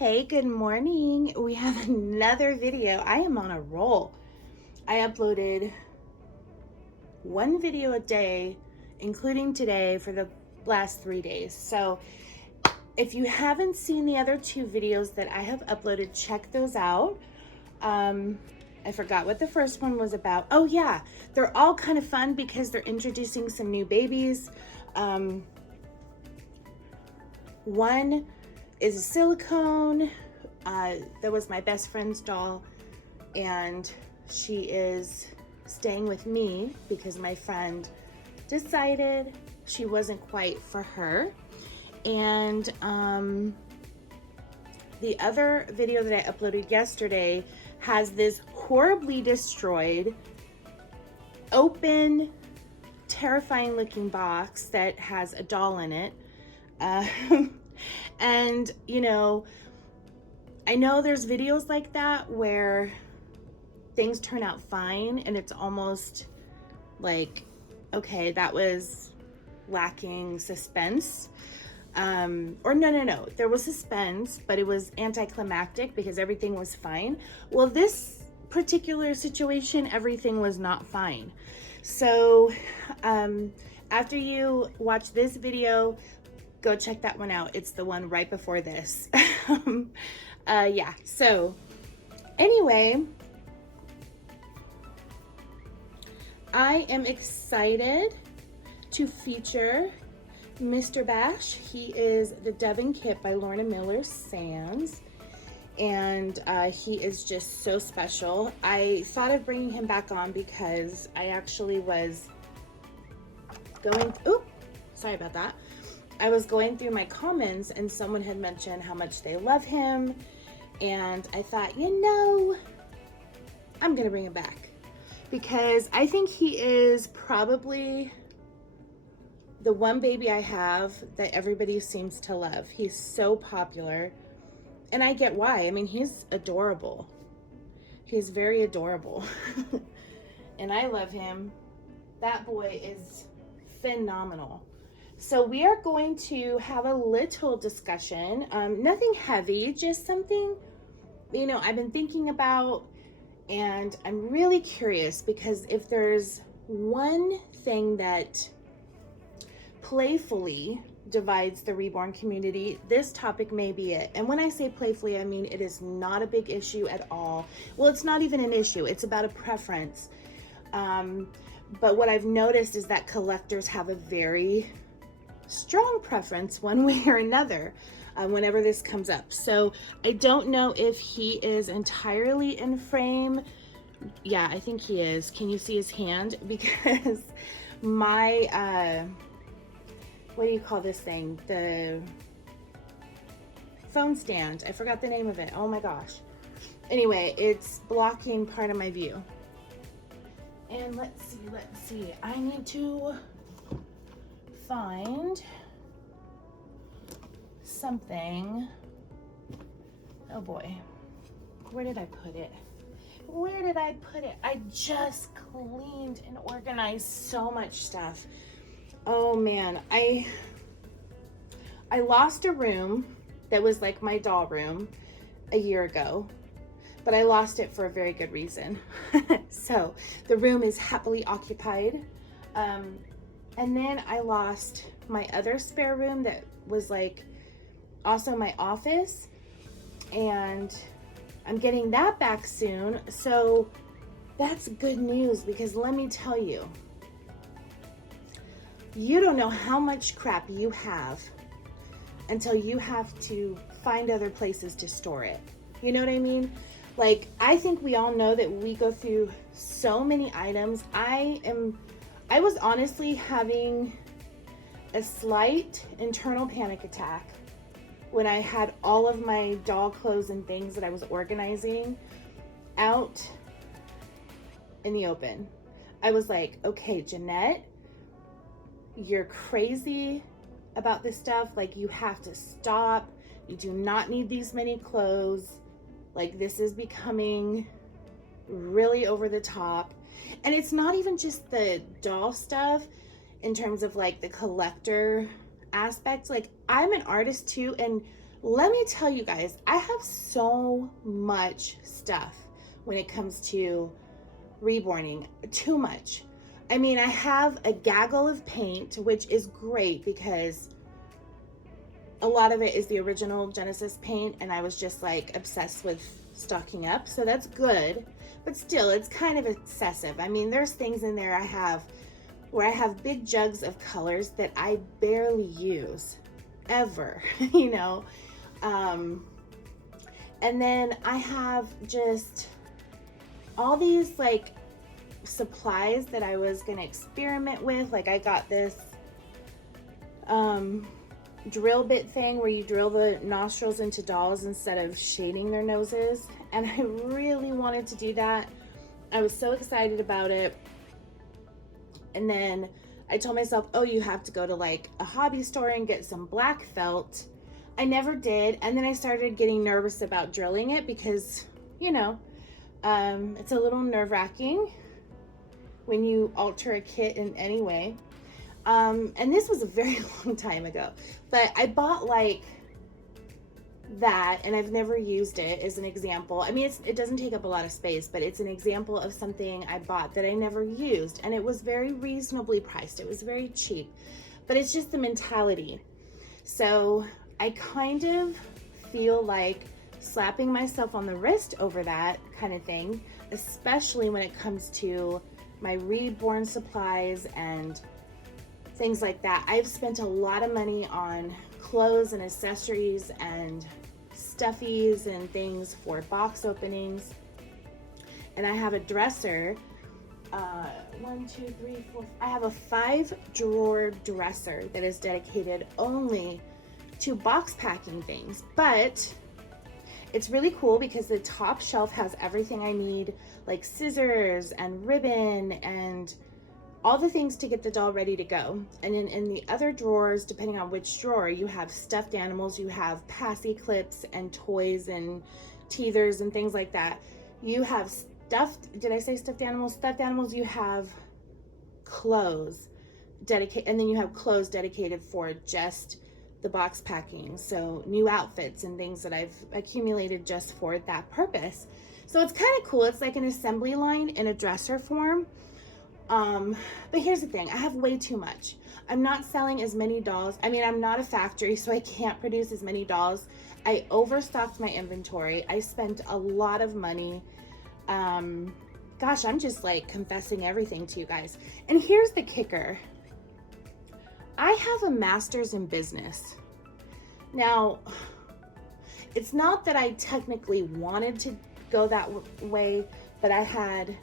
Hey, good morning. We have another video. I am on a roll. I uploaded one video a day, including today, for the last 3 days. So if you haven't seen the other two videos that I have uploaded, check those out. I forgot what the first one was about. Oh yeah, they're all kind of fun because they're introducing some new babies. One is a silicone. That was my best friend's doll, and she is staying with me because my friend decided she wasn't quite for her. And the other video that I uploaded yesterday has this horribly destroyed, open, terrifying looking box that has a doll in it. And you know, I know there's videos like that where things turn out fine and it's almost like, okay, that was lacking suspense. Or no, there was suspense, but it was anticlimactic because everything was fine. Well, this particular situation, everything was not fine. So after you watch this video, go check that one out. It's the one right before this. Yeah, so anyway, I am excited to feature Mr. Bash. He is the Devon Kit by Lorna Miller Sands, and he is just so special. I thought of bringing him back on because I actually was going, sorry about that. I was going through my comments and someone had mentioned how much they love him, and I thought, you know, I'm gonna bring him back because I think he is probably the one baby I have that everybody seems to love. He's so popular, and I get why. I mean, he's adorable. He's very adorable. And I love him. That boy is phenomenal. So we are going to have a little discussion, nothing heavy, just something, you know, I've been thinking about, and I'm really curious because if there's one thing that playfully divides the reborn community, this topic may be it. And when I say playfully, I mean it is not a big issue at all. Well, it's not even an issue. It's about a preference. But what I've noticed is that collectors have a very strong preference one way or another whenever this comes up. So I don't know if he is entirely in frame. Yeah, I think he is. Can you see his hand? Because my what do you call this thing? The phone stand. I forgot the name of it. Oh my gosh. Anyway, it's blocking part of my view. And let's see. I need to find something. Oh boy. Where did I put it? I just cleaned and organized so much stuff. Oh man, I lost a room that was like my doll room a year ago, but I lost it for a very good reason. So the room is happily occupied. And then I lost my other spare room that was like also my office, and I'm getting that back soon. So that's good news because let me tell you, you don't know how much crap you have until you have to find other places to store it. You know what I mean? Like, I think we all know that we go through so many items. I was honestly having a slight internal panic attack when I had all of my doll clothes and things that I was organizing out in the open. I was like, okay, Jeanette, you're crazy about this stuff. Like, you have to stop. You do not need these many clothes. Like, this is becoming really over the top. And it's not even just the doll stuff in terms of like the collector aspect. Like, I'm an artist too, and Let me tell you guys, I have so much stuff when it comes to reborning. Too much. I mean, I have a gaggle of paint, which is great because a lot of it is the original Genesis paint, and I was just like obsessed with stocking up. So that's good, but still, it's kind of excessive. I mean, there's things in there I have where I have big jugs of colors that I barely use ever, you know. And then I have just all these like supplies that I was gonna experiment with. Like I got this drill bit thing where you drill the nostrils into dolls instead of shading their noses, and I really wanted to do that. I was so excited about it, and then I told myself, oh, you have to go to like a hobby store and get some black felt. I never did, and then I started getting nervous about drilling it because, you know, it's a little nerve-wracking when you alter a kit in any way. And this was a very long time ago, but I bought like that, and I've never used it as an example. I mean, it doesn't take up a lot of space, but it's an example of something I bought that I never used, and it was very reasonably priced. It was very cheap, but it's just the mentality. So I kind of feel like slapping myself on the wrist over that kind of thing, especially when it comes to my reborn supplies and things like that. I've spent a lot of money on clothes and accessories and stuffies and things for box openings. And I have a dresser, 1, 2, 3, 4, I have a 5-drawer dresser that is dedicated only to box packing things. But it's really cool because the top shelf has everything I need, like scissors and ribbon and all the things to get the doll ready to go. And then in the other drawers, depending on which drawer, you have stuffed animals, you have passy clips and toys and teethers and things like that. You have did I say stuffed animals? Stuffed animals, you have clothes dedicated, and then you have clothes dedicated for just the box packing. So new outfits and things that I've accumulated just for that purpose. So it's kind of cool. It's like an assembly line in a dresser form. But here's the thing, I have way too much. I'm not selling as many dolls. I mean, I'm not a factory, so I can't produce as many dolls. I overstocked my inventory. I spent a lot of money. Gosh, I'm just like confessing everything to you guys. And here's the kicker. I have a master's in business. Now, it's not that I technically wanted to go that way, but I had,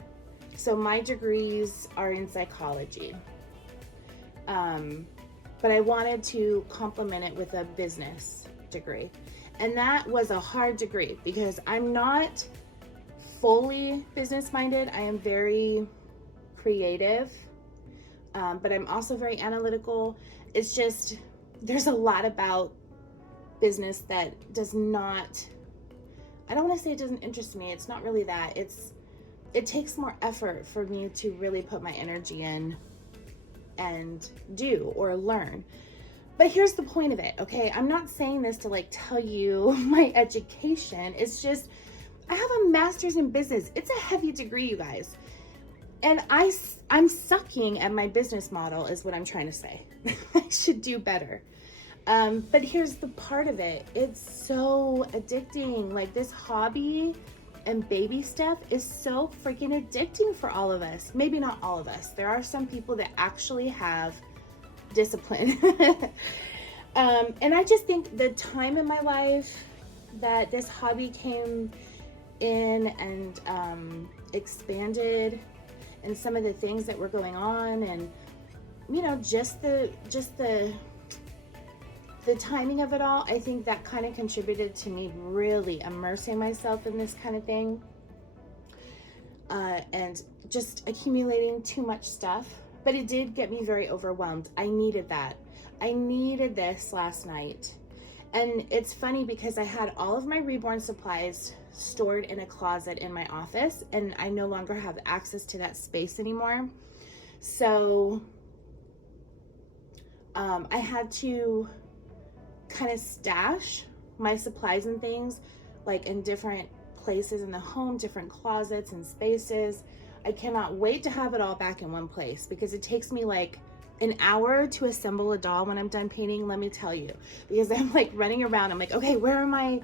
so my degrees are in psychology. But I wanted to complement it with a business degree. And that was a hard degree because I'm not fully business minded. I am very creative, but I'm also very analytical. It's just, there's a lot about business that does not, I don't want to say it doesn't interest me. It's not really that. It takes more effort for me to really put my energy in and do or learn. But here's the point of it, okay? I'm not saying this to like tell you my education. It's just, I have a master's in business. It's a heavy degree, you guys. And I'm sucking at my business model is what I'm trying to say. I should do better. But here's the part of it. It's so addicting. Like this hobby and baby stuff is so freaking addicting for all of us. Maybe not all of us. There are some people that actually have discipline. And I just think the time in my life that this hobby came in and expanded, and some of the things that were going on, and you know, just the timing of it all, I think that kind of contributed to me really immersing myself in this kind of thing, and just accumulating too much stuff. But it did get me very overwhelmed. I needed that. I needed this last night. And it's funny because I had all of my reborn supplies stored in a closet in my office, and I no longer have access to that space anymore. So I had to kind of stash my supplies and things like in different places in the home, different closets and spaces. I cannot wait to have it all back in one place, because it takes me like an hour to assemble a doll when I'm done painting, let me tell you, because I'm like running around. I'm like, okay, where are my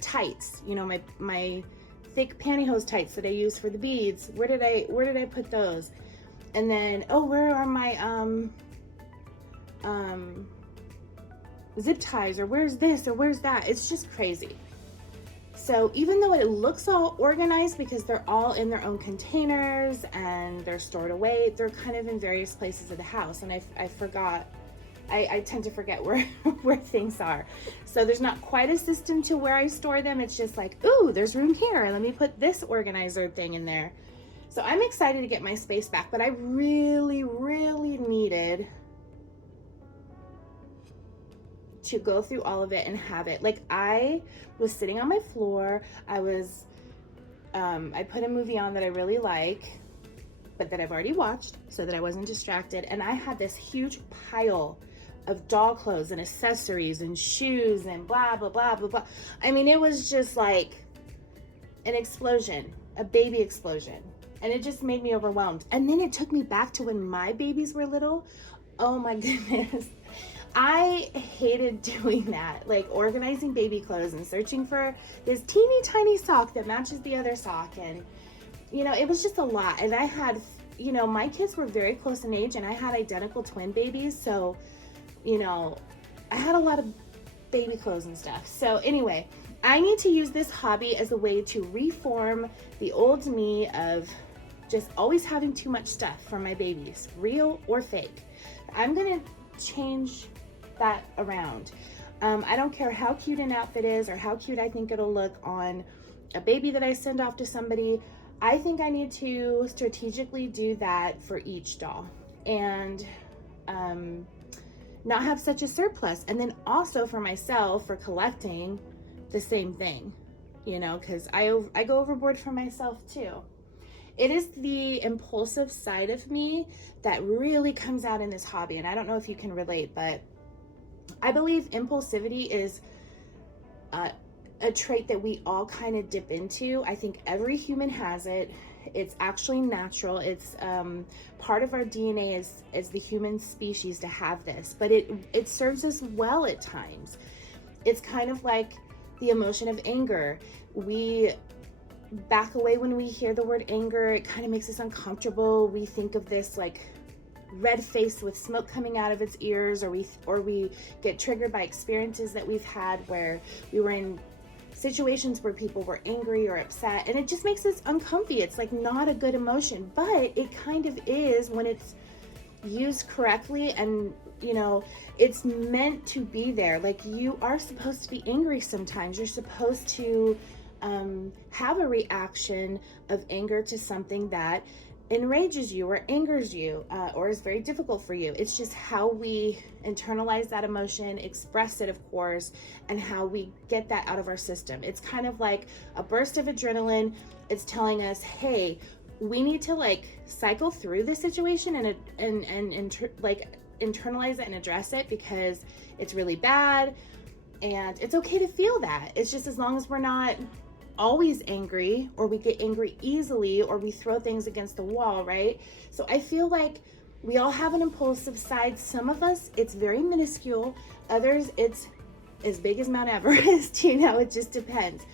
tights, you know, my thick pantyhose tights that I use for the beads? Where did I put those? And then, oh, where are my zip ties, or where's this, or where's that? It's just crazy. So even though it looks all organized because they're all in their own containers and they're stored away, they're kind of in various places of the house. And I tend to forget where, where things are. So there's not quite a system to where I store them. It's just like, ooh, there's room here. Let me put this organizer thing in there. So I'm excited to get my space back, but I really, really needed to go through all of it and have it. Like, I was sitting on my floor. I put a movie on that I really like, but that I've already watched so that I wasn't distracted. And I had this huge pile of doll clothes and accessories and shoes and blah, blah, blah, blah, blah. I mean, it was just like an explosion, a baby explosion. And it just made me overwhelmed. And then it took me back to when my babies were little. Oh my goodness. I hated doing that, like organizing baby clothes and searching for this teeny tiny sock that matches the other sock. And, you know, it was just a lot. And I had, you know, my kids were very close in age and I had identical twin babies. So, you know, I had a lot of baby clothes and stuff. So anyway, I need to use this hobby as a way to reform the old me of just always having too much stuff for my babies, real or fake. I'm going to change that around. I don't care how cute an outfit is or how cute I think it'll look on a baby that I send off to somebody. I think I need to strategically do that for each doll and not have such a surplus. And then also for myself, for collecting, the same thing, you know, because I go overboard for myself too. It is the impulsive side of me that really comes out in this hobby. And I don't know if you can relate, but I believe impulsivity is a trait that we all kind of dip into. I think every human has it. It's actually natural. It's part of our DNA as the human species to have this, but it serves us well at times. It's kind of like the emotion of anger. We back away when we hear the word anger. It kind of makes us uncomfortable. We think of this like red face with smoke coming out of its ears, or we get triggered by experiences that we've had where we were in situations where people were angry or upset, and it just makes us uncomfy. It's like not a good emotion, but it kind of is when it's used correctly. And you know, it's meant to be there. Like, you are supposed to be angry sometimes. You're supposed to have a reaction of anger to something that enrages you or angers you or is very difficult for you. It's just how we internalize that emotion, express it, of course, and how we get that out of our system. It's kind of like a burst of adrenaline. It's telling us, hey, we need to like cycle through this situation and like internalize it and address it, because it's really bad and it's okay to feel that. It's just, as long as we're not always angry, or we get angry easily, or we throw things against the wall, right? So I feel like we all have an impulsive side. Some of us, it's very minuscule. Others, it's as big as Mount Everest, you know, it just depends.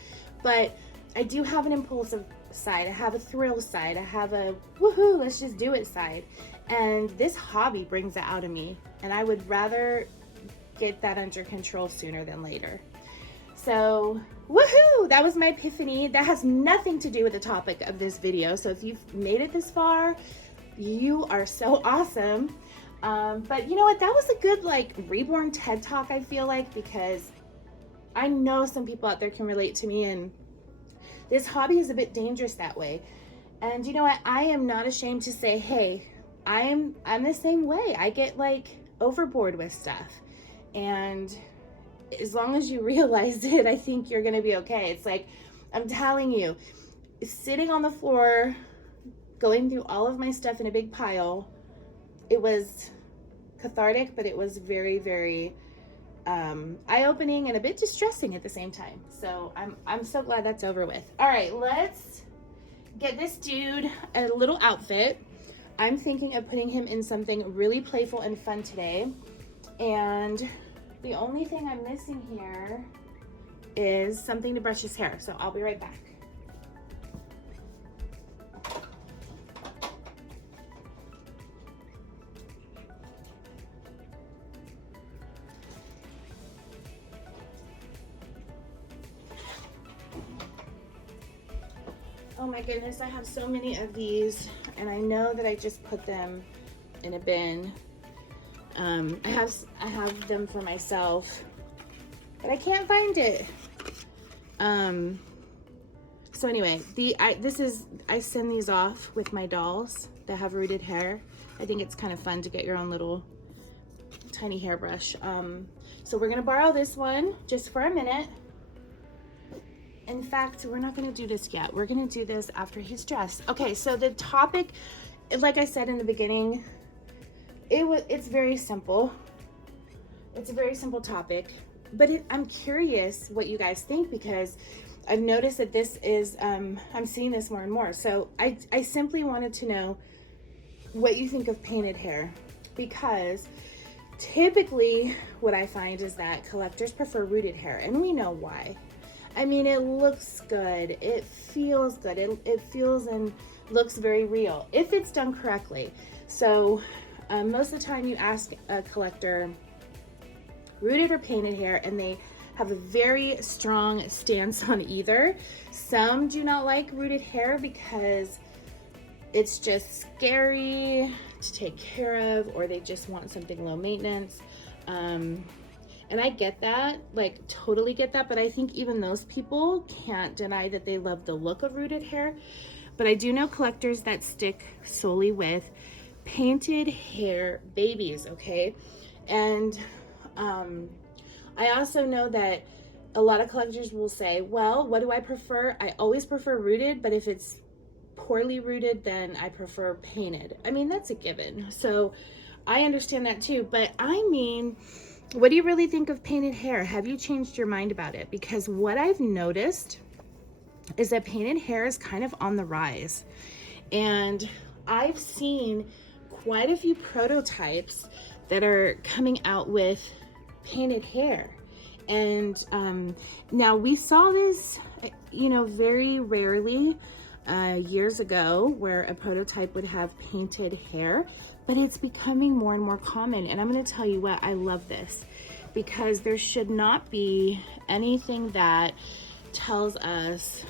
But I do have an impulsive side. I have a thrill side. I have a woohoo, let's just do it side. And this hobby brings that out of me. And I would rather get that under control sooner than later. So, woohoo! That was my epiphany. That has nothing to do with the topic of this video. So if you've made it this far, you are so awesome. But you know what? That was a good like reborn TED Talk, I feel like, because I know some people out there can relate to me, and this hobby is a bit dangerous that way. And you know what? I am not ashamed to say, hey, I'm the same way. I get like overboard with stuff. And as long as you realize it, I think you're gonna be okay. It's like, I'm telling you, sitting on the floor, going through all of my stuff in a big pile, it was cathartic, but it was very, very eye-opening and a bit distressing at the same time. So I'm so glad that's over with. All right, let's get this dude a little outfit. I'm thinking of putting him in something really playful and fun today. And the only thing I'm missing here is something to brush his hair. So I'll be right back. Oh my goodness, I have so many of these, and I know that I just put them in a bin. I have them for myself, but I can't find it. So anyway, I send these off with my dolls that have rooted hair. I think it's kind of fun to get your own little tiny hairbrush. So we're gonna borrow this one just for a minute. In fact, we're not gonna do this yet. We're gonna do this after he's dressed. Okay, so the topic, like I said in the beginning, it's very simple. It's a very simple topic, but I'm curious what you guys think, because I've noticed that this is, I'm seeing this more and more. So I simply wanted to know what you think of painted hair, because typically what I find is that collectors prefer rooted hair, and we know why. I mean, it looks good, it feels good, it feels and looks very real if it's done correctly. So most of the time you ask a collector rooted or painted hair, and they have a very strong stance on either. Some do not like rooted hair because it's just scary to take care of, or they just want something low maintenance. And I get that, like totally get that, but I think even those people can't deny that they love the look of rooted hair. But I do know collectors that stick solely with painted hair babies, okay? And I also know that a lot of collectors will say, well, what do I prefer? I always prefer rooted, but if it's poorly rooted, then I prefer painted. I mean, that's a given. So I understand that too, but I mean, what do you really think of painted hair? Have you changed your mind about it? Because what I've noticed is that painted hair is kind of on the rise. And I've seen quite a few prototypes that are coming out with painted hair. And now we saw this, you know, very rarely years ago, where a prototype would have painted hair, but it's becoming more and more common. And I'm going to tell you what, I love this, because there should not be anything that tells us,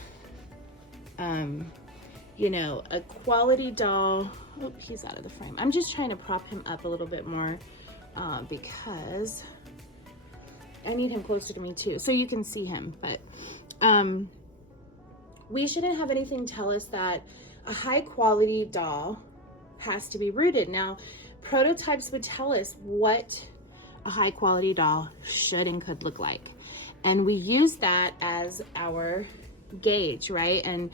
you know, a quality doll. Oh, he's out of the frame. I'm just trying to prop him up a little bit more because I need him closer to me too, so you can see him. But we shouldn't have anything tell us that a high quality doll has to be rooted. Now, prototypes would tell us what a high quality doll should and could look like. And we use that as our gauge, right? And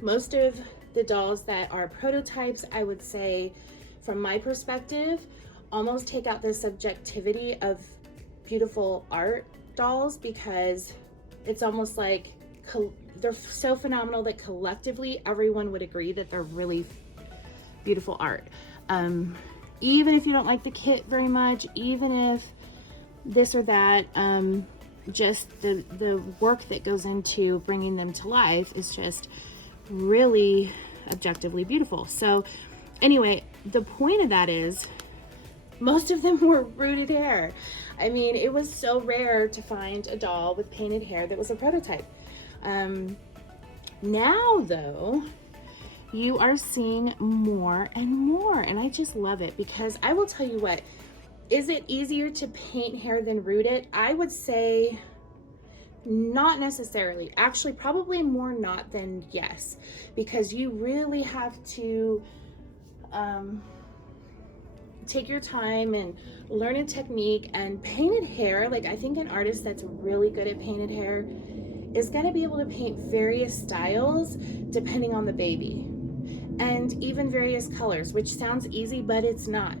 most of the dolls that are prototypes, I would say, from my perspective, almost take out the subjectivity of beautiful art dolls, because it's almost like they're so phenomenal that collectively everyone would agree that they're really beautiful art. Even if you don't like the kit very much, even if this or that, just the work that goes into bringing them to life is just really objectively beautiful. So anyway, the point of that is most of them were rooted hair. I mean, it was so rare to find a doll with painted hair that was a prototype. Now though, you are seeing more and more, and I just love it, because I will tell you what, is it easier to paint hair than root it? I would say not necessarily. Actually, probably more not than yes, because you really have to take your time and learn a technique. And painted hair, like, I think an artist that's really good at painted hair is going to be able to paint various styles depending on the baby. and even various colors, which sounds easy, but it's not.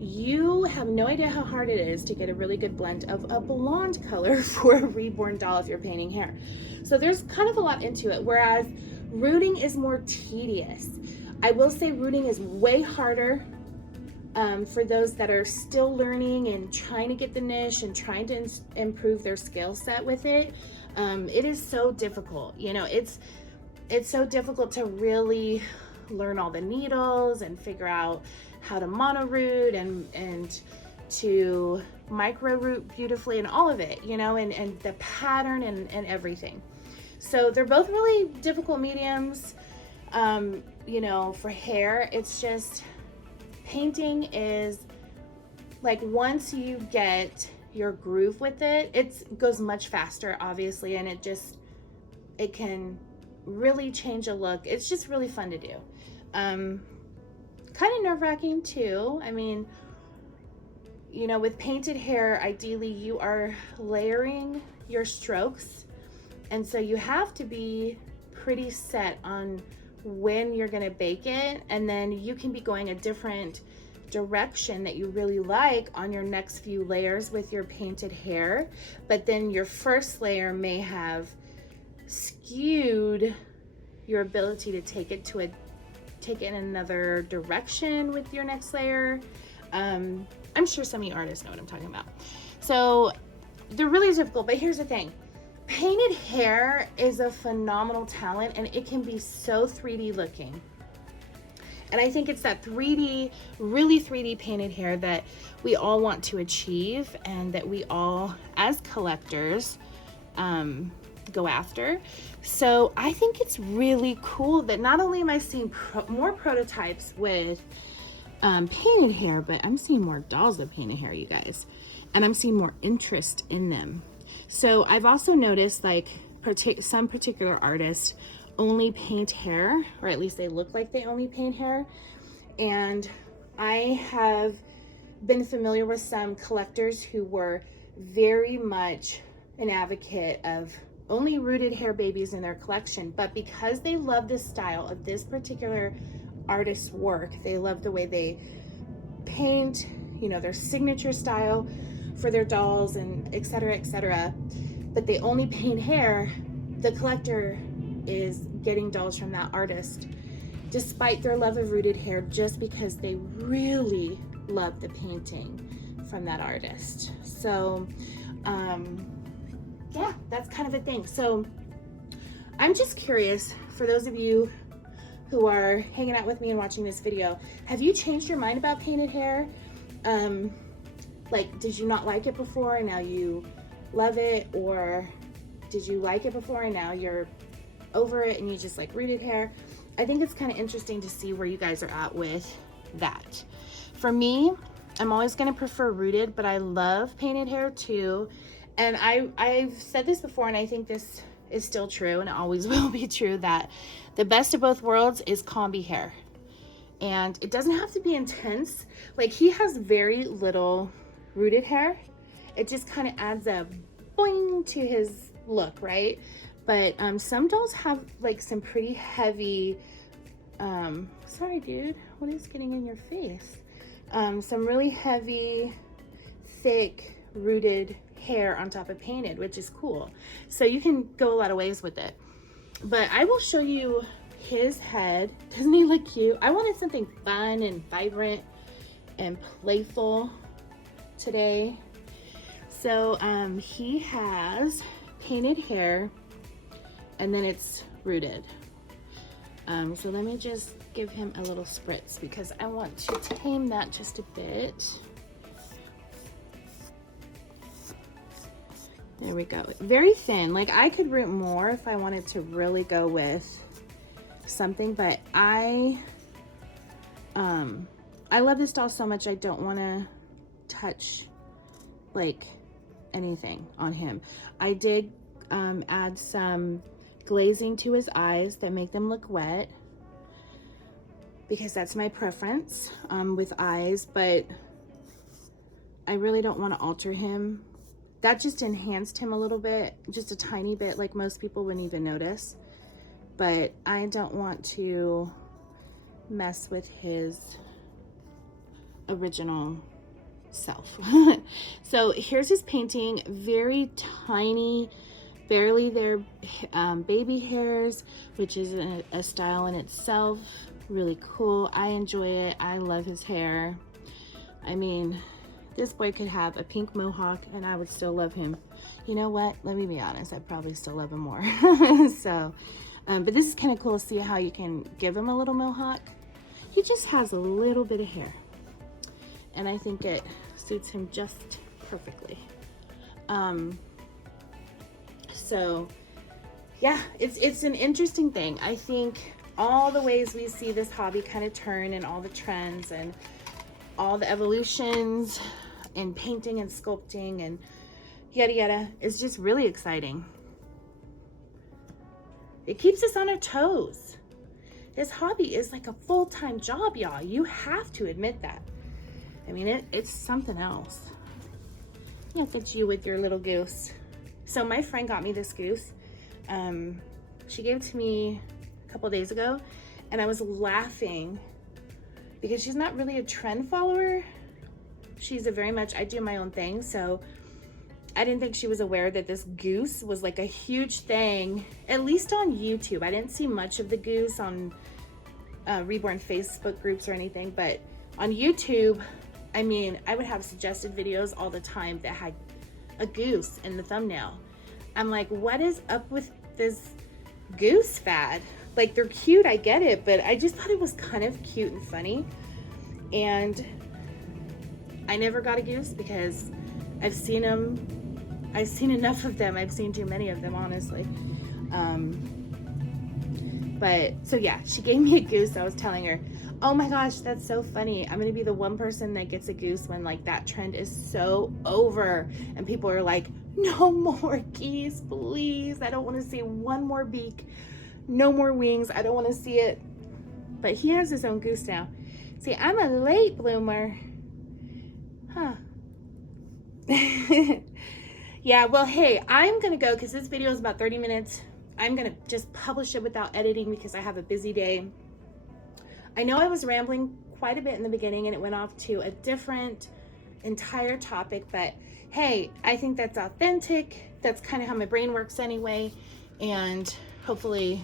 You have no idea how hard it is to get a really good blend of a blonde color for a reborn doll if you're painting hair. So there's kind of a lot into it, whereas rooting is more tedious. I will say rooting is way harder for those that are still learning and trying to get the niche and trying to improve their skill set with it. It is so difficult. You know, it's so difficult to really learn all the needles and figure out how to mono root and to micro root beautifully and all of it, you know, and the pattern and everything. So they're both really difficult mediums. You know, for hair, it's just, painting is like, once you get your groove with it, it goes much faster, obviously, and it can really change a look. It's just really fun to do. Kind of nerve-wracking too. I mean, you know, with painted hair, ideally you are layering your strokes, and so you have to be pretty set on when you're going to bake it, and then you can be going a different direction that you really like on your next few layers with your painted hair, but then your first layer may have skewed your ability to take it in another direction with your next layer. I'm sure some of you artists know what I'm talking about. So they're really difficult, but here's the thing. Painted hair is a phenomenal talent, and it can be so 3D looking. And I think it's that 3D, really 3D painted hair that we all want to achieve, and that we all, as collectors, go after. So I think it's really cool that not only am I seeing more prototypes with painted hair, but I'm seeing more dolls with painted hair, you guys. And I'm seeing more interest in them. So I've also noticed, like, some particular artists only paint hair, or at least they look like they only paint hair. And I have been familiar with some collectors who were very much an advocate of only rooted hair babies in their collection, but because they love the style of this particular artist's work, they love the way they paint, you know, their signature style for their dolls, and etc., but they only paint hair, the collector is getting dolls from that artist despite their love of rooted hair, just because they really love the painting from that artist. So yeah, that's kind of a thing. So I'm just curious, for those of you who are hanging out with me and watching this video, have you changed your mind about painted hair? Like, did you not like it before and now you love it? Or did you like it before and now you're over it and you just like rooted hair? I think it's kind of interesting to see where you guys are at with that. For me, I'm always going to prefer rooted, but I love painted hair too. And I've said this before, and I think this is still true, and it always will be true, that the best of both worlds is combi hair. And it doesn't have to be intense. Like, he has very little rooted hair. It just kind of adds a boing to his look, right? But some dolls have like some pretty heavy, sorry dude, what is getting in your face? Some really heavy, thick, rooted hair on top of painted, which is cool. So you can go a lot of ways with it. But I will show you his head. Doesn't he look cute? I wanted something fun and vibrant and playful today. So he has painted hair, and then it's rooted. So let me just give him a little spritz because I want to tame that just a bit. There we go. Very thin. Like, I could root more if I wanted to really go with something, but I love this doll so much I don't want to touch like anything on him. I did add some glazing to his eyes that make them look wet because that's my preference with eyes, but I really don't want to alter him. That just enhanced him a little bit, just a tiny bit, like most people wouldn't even notice. But I don't want to mess with his original self. So here's his painting. Very tiny, barely there baby hairs, which is a style in itself. Really cool. I enjoy it. I love his hair. I mean, this boy could have a pink mohawk and I would still love him. You know what? Let me be honest. I'd probably still love him more. So, but this is kind of cool to see how you can give him a little mohawk. He just has a little bit of hair. And I think it suits him just perfectly. So yeah, it's an interesting thing. I think all the ways we see this hobby kind of turn and all the trends and all the evolutions in painting and sculpting and yada yada is just really exciting. It keeps us on our toes. This hobby is like a full-time job, y'all. You have to admit that. I mean, it's something else. Look at you with your little goose. So my friend got me this goose. She gave it to me a couple days ago, and I was laughing because she's not really a trend follower. She's a very much, I do my own thing. So I didn't think she was aware that this goose was like a huge thing, at least on YouTube. I didn't see much of the goose on Reborn Facebook groups or anything, but on YouTube, I mean, I would have suggested videos all the time that had a goose in the thumbnail. I'm like, what is up with this goose fad? Like, they're cute, I get it, but I just thought it was kind of cute and funny. And I never got a goose because I've seen them. I've seen enough of them. I've seen too many of them, honestly. But so yeah, she gave me a goose. I was telling her, oh my gosh, that's so funny. I'm gonna be the one person that gets a goose when like that trend is so over and people are like, no more geese, please. I don't want to see one more beak, no more wings. I don't want to see it. But he has his own goose now. See, I'm a late bloomer. Huh. Yeah, well, hey, I'm gonna go because this video is about 30 minutes. I'm gonna just publish it without editing because I have a busy day. I know I was rambling quite a bit in the beginning and it went off to a different entire topic, but hey, I think that's authentic. That's kind of how my brain works anyway. And hopefully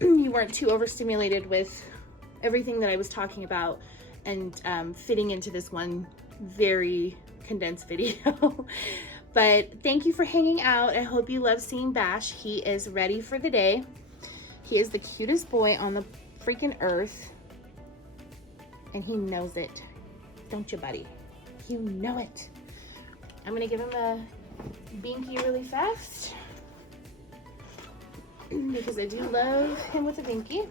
you weren't too overstimulated with everything that I was talking about and fitting into this one very condensed video. But thank you for hanging out. I hope you love seeing Bash. He is ready for the day. He is the cutest boy on the freaking earth. And he knows it. Don't you, buddy? You know it. I'm gonna give him a binky really fast because I do love him with a binky.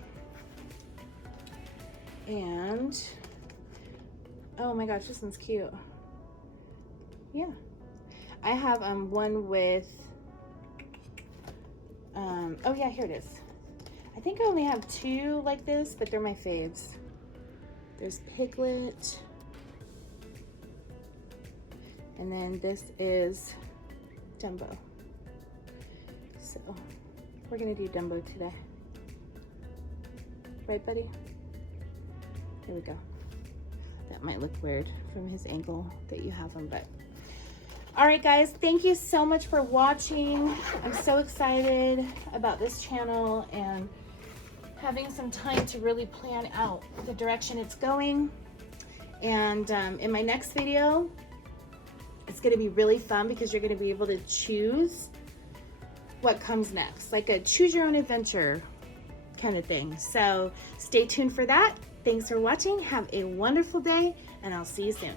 And oh my gosh, this one's cute. Yeah. I have one with oh yeah, here it is. I think I only have two like this, but they're my faves. There's Piglet, and then this is Dumbo. So we're gonna do Dumbo today, right, buddy? Here we go. That might look weird from his angle that you have him, but all right, guys, thank you so much for watching. I'm so excited about this channel and having some time to really plan out the direction it's going. And in my next video, it's gonna be really fun because you're gonna be able to choose what comes next, like a choose your own adventure kind of thing. So stay tuned for that. Thanks for watching. Have a wonderful day, and I'll see you soon.